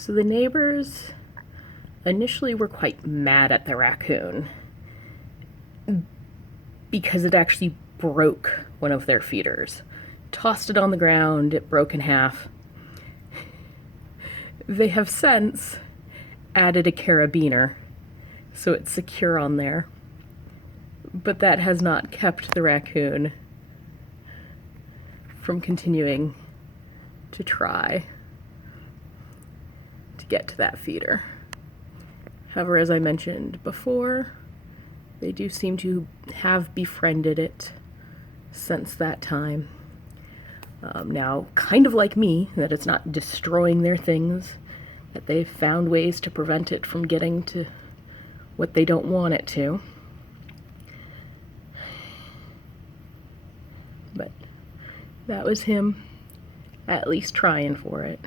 So the neighbors initially were quite mad at the raccoon because it actually broke one of their feeders. Tossed it on the ground, it broke in half. They have since added a carabiner, so it's secure on there. But that has not kept the raccoon from continuing to try to get to that feeder. However, as I mentioned before, they do seem to have befriended it since that time. Now, kind of like me, that it's not destroying their things, that they've found ways to prevent it from getting to what they don't want it to. But that was him at least trying for it.